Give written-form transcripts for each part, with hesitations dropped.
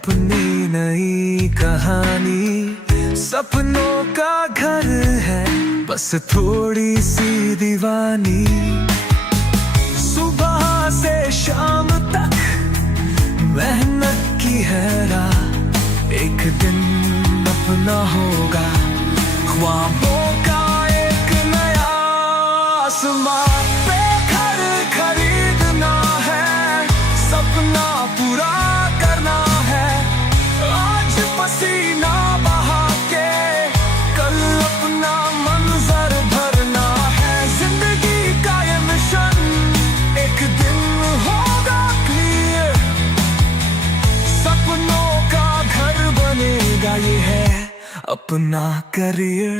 अपनी नई कहानी, सपनों का घर है बस थोड़ी सी दीवानी। सुबह से शाम तक मेहनत की है राह, एक दिन अपना होगा ख्वाबों का एक नया आसमां पे घर खरीदना है, सपना पूरा करना है। आज पसीना बहा के कल अपना मंजर भरना है। जिंदगी का ये मिशन एक दिन होगा क्लियर, सपनों का घर बनेगा ये है अपना करियर।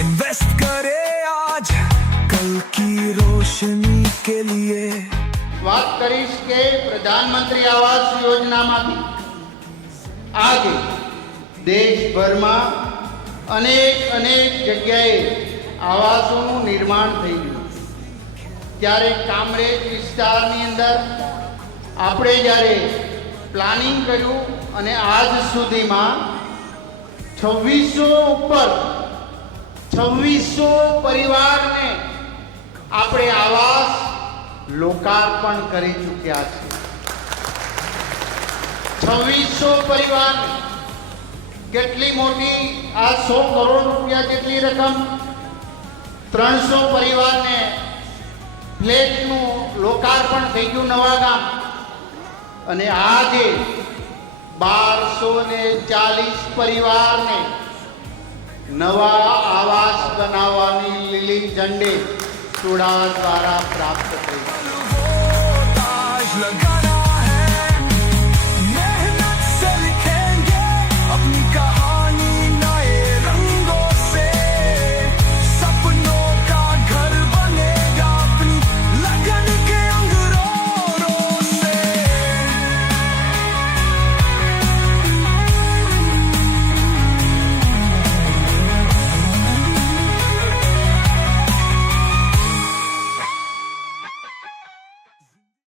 इन्वेस्ट करे आज कल की रोशनी के लिए। વાત કરીશ કે પ્રધાનમંત્રી આવાસ યોજનામાંથી આજે દેશભરમાં અનેક જગ્યાએ આવાસોનું નિર્માણ થઈ ગયું। ત્યારે કામરેજ વિસ્તારની અંદર આપણે જ્યારે પ્લાનિંગ કર્યું અને આજ સુધીમાં 2600 પરિવારને આપણે આવાસ લોકાર્પણ કરી ચૂક્યા છે। 2600 પરિવાર, કેટલી મોટી આ 100 કરોડ રૂપિયા જેટલી રકમ। 300 પરિવારને ફ્લેટનું લોકાર્પણ થઈ ગયું નવાગામ, અને આજે 1240 પરિવારને નવા આવાસ બનાવવાની લીલી ઝંડી ચૂડા દ્વારા પ્રાપ્ત થઈ।